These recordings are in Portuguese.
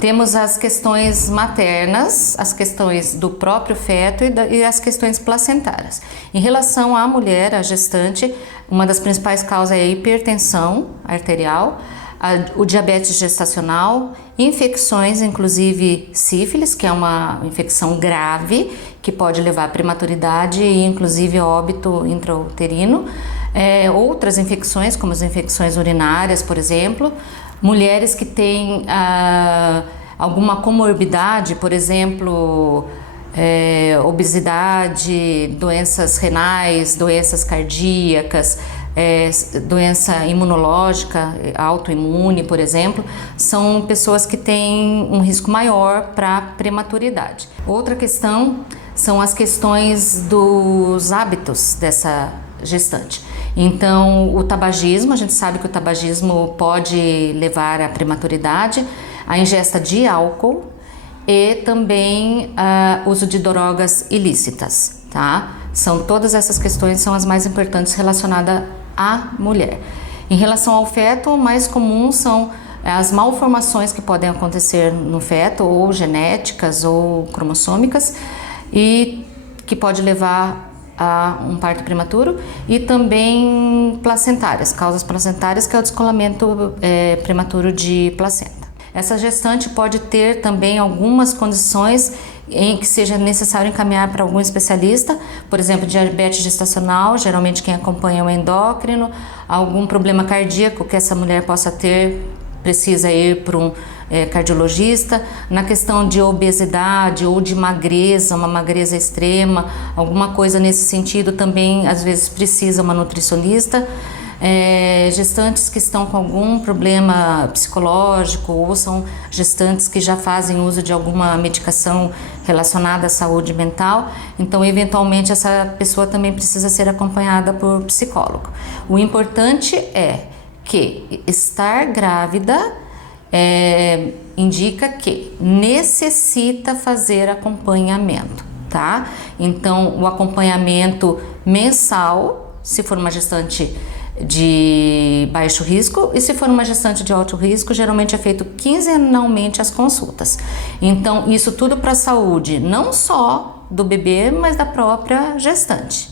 Temos as questões maternas, as questões do próprio feto e as questões placentárias. Em relação à mulher, à gestante, uma das principais causas é a hipertensão arterial, o diabetes gestacional, infecções, inclusive sífilis, que é uma infecção grave que pode levar à prematuridade e inclusive óbito intrauterino. Outras infecções, como as infecções urinárias, por exemplo. Mulheres que têm alguma comorbidade, por exemplo, obesidade, doenças renais, doenças cardíacas, doença imunológica, autoimune, por exemplo, são pessoas que têm um risco maior para prematuridade. Outra questão são as questões dos hábitos dessa gestante. Então, o tabagismo, a gente sabe que o tabagismo pode levar à prematuridade, a ingesta de álcool e também uso de drogas ilícitas, tá? Todas essas questões são as mais importantes relacionadas à mulher. Em relação ao feto, o mais comum são as malformações que podem acontecer no feto, ou genéticas ou cromossômicas, e que pode levar a um parto prematuro, e também placentárias, causas placentárias, que é o descolamento prematuro de placenta. Essa gestante pode ter também algumas condições em que seja necessário encaminhar para algum especialista, por exemplo, diabetes gestacional, geralmente quem acompanha é o endócrino, algum problema cardíaco que essa mulher possa ter, precisa ir para um cardiologista. Na questão de obesidade ou de magreza, uma magreza extrema, alguma coisa nesse sentido também às vezes precisa uma nutricionista. Gestantes que estão com algum problema psicológico ou são gestantes que já fazem uso de alguma medicação relacionada à saúde mental, então eventualmente essa pessoa também precisa ser acompanhada por psicólogo. O importante é que estar grávida indica que necessita fazer acompanhamento, tá? Então, o acompanhamento mensal, se for uma gestante de baixo risco, e se for uma gestante de alto risco, geralmente é feito quinzenalmente as consultas. Então, isso tudo para a saúde, não só do bebê, mas da própria gestante.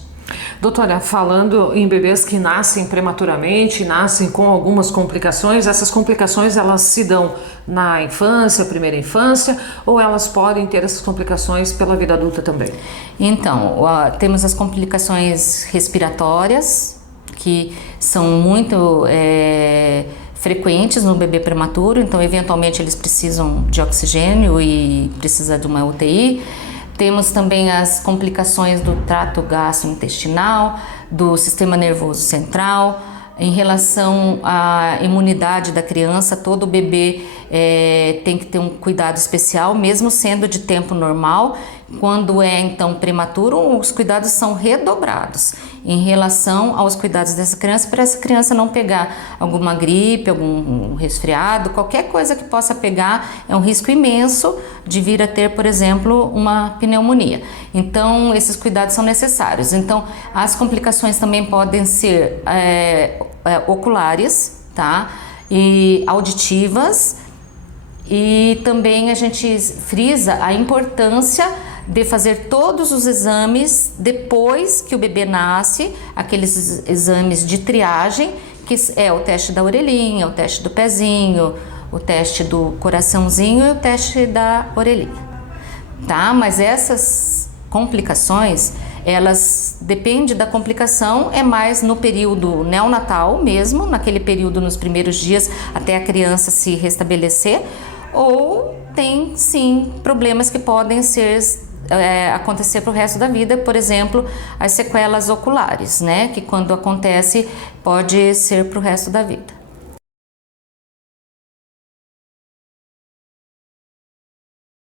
Doutora, falando em bebês que nascem prematuramente, nascem com algumas complicações, essas complicações elas se dão na infância, primeira infância, ou elas podem ter essas complicações pela vida adulta também? Então, temos as complicações respiratórias, que são muito frequentes no bebê prematuro, então eventualmente eles precisam de oxigênio e precisa de uma UTI. Temos também as complicações do trato gastrointestinal, do sistema nervoso central. Em relação à imunidade da criança, todo bebê tem que ter um cuidado especial, mesmo sendo de tempo normal. Quando é então prematuro, os cuidados são redobrados em relação aos cuidados dessa criança, para essa criança não pegar alguma gripe, algum resfriado, qualquer coisa que possa pegar, é um risco imenso de vir a ter, por exemplo, uma pneumonia. Então, esses cuidados são necessários. Então, as complicações também podem ser oculares, tá? E auditivas, e também a gente frisa a importância de fazer todos os exames depois que o bebê nasce, aqueles exames de triagem, que é o teste da orelhinha, o teste do pezinho, o teste do coraçãozinho e o teste da orelhinha, tá? Mas essas complicações, elas dependem da complicação, é mais no período neonatal mesmo, naquele período nos primeiros dias até a criança se restabelecer, ou tem sim problemas que podem acontecer para o resto da vida, por exemplo, as sequelas oculares, né, que quando acontece pode ser para o resto da vida.